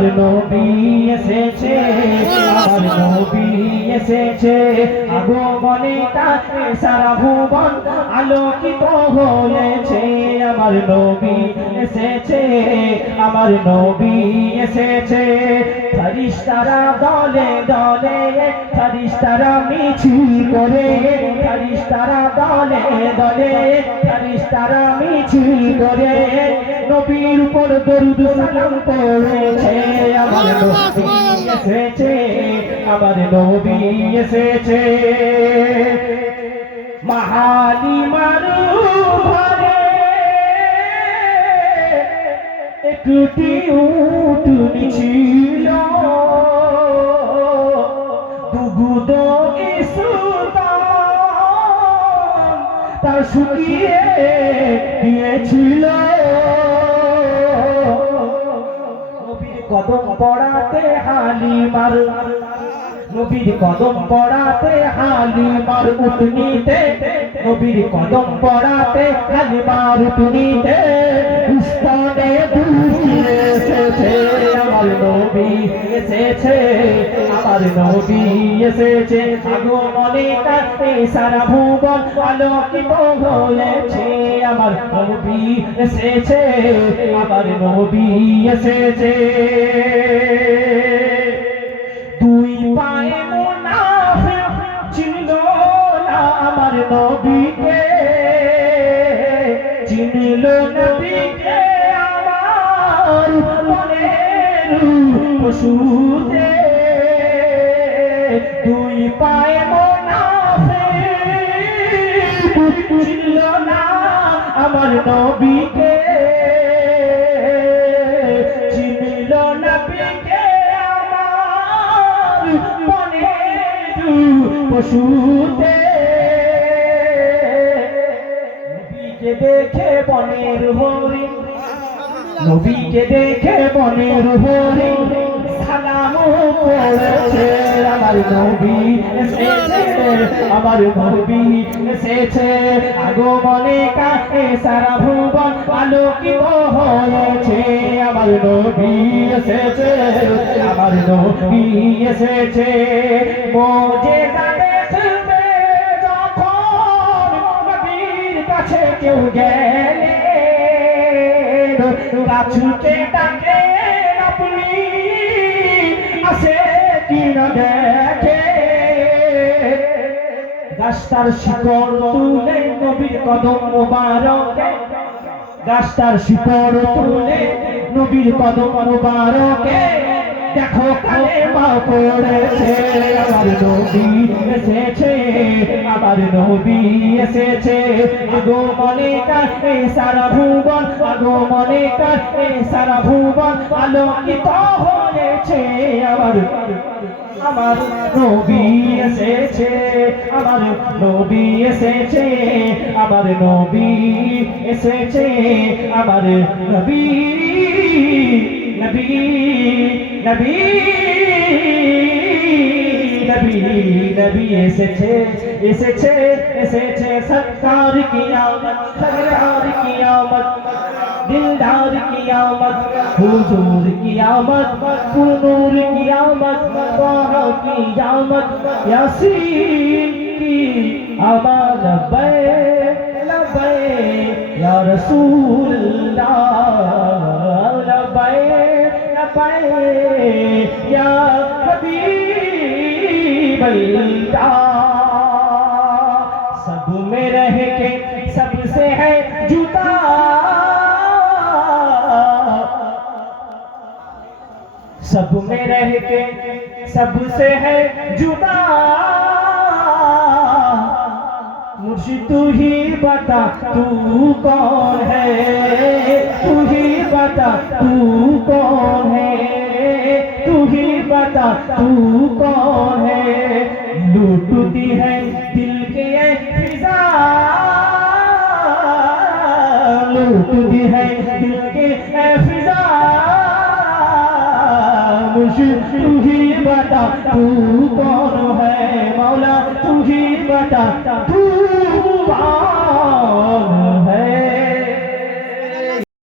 আমার নবী এসেছে, আমার নবী এসেছে। আগমনে কাছে সারা ভুবন আলোকিত হয়েছে। আমার নবী এসেছে, আমার নবী এসেছে। ফরিস্তারা দলে দলে, ফরিস্তারা মিছিল করে, ফরিস্তারা দলে দলে, ফরিস্তারা মিছিল করে। নবীর উপর দরুদ সালাম পড়েছে আমার নবী এসেছে আমার নবী এসেছে। মাহালি মারু ঘরে একটি উটুনি ছিল দুগুদ তার শুকিয়ে দিয়েছিল। কদম পড়াতে হালিমার নবীর কদম পড়াতে হালিমার উঠনিতে নবীর কদম পড়াতে হালিমার উঠনিতে স্তনে দুলিয়ে এসেছে, আমার নবী এসেছে, আমার নবী এসেছে। আগমনে কাছে সারা ভুবন আলোকিত হয়েছে। আমার নবী এসেছে, আমার নবী এসেছে। দুই পায়ে মুনাফিক চিনল না আমার নবীকে, চিনল নবীকে আমার মনের পশুতে। দুই পায়ে মুনাফিক আমার নবীকে, চিনল নবীকে আমার মনের পশুতে। নবীকে দেখে বনের হরিণ, নবীকে দেখে বনের করেছে আমার নবী এসেছে আগমনে কাছে সারা ভুবন আলোকিত হয়েছে আমার নবী এসেছে আমার নবী এসেছে মোজে কাছে কেউ গেলে গাছুকে ডাকে দেখে। গাছটার শিকড় তুলে নবীর কদম মোবারকে। গাছটার শিকড় তুলে নবীর কদম মোবারকে। দেখো কালে মা পড়েছে আমার নবী এসেছে আমার নবী এসেছে। আগো মনে কাছে সারা ভুবন, আগো মনে কাছে সারা ভুবন, আলোকিত হয়েছে আমার আমার নবী এসেছে, আমার নবী এসেছে, আমার নবী এসেছে, আমার নবী নবী নবী নবী নবী এসেছে এসেছে এসেছে সত্তার কি আমত সরকার কি دلدار کی آمد، حضور کی آمد نور کی آمد طاہا کی آمد، یاسین کی آمد بے لبے یا رسول اللہ لبے لبے یا حبیب اللہ سب میں رہ کے سب سے ہے جدا۔ مجھے تو ہی بتا تو کون ہے؟ تو ہی بتا تو کون ہے؟ تو ہی بتا تو کون ہے تو کون ہے مولا تو ہی بتا تو ہے۔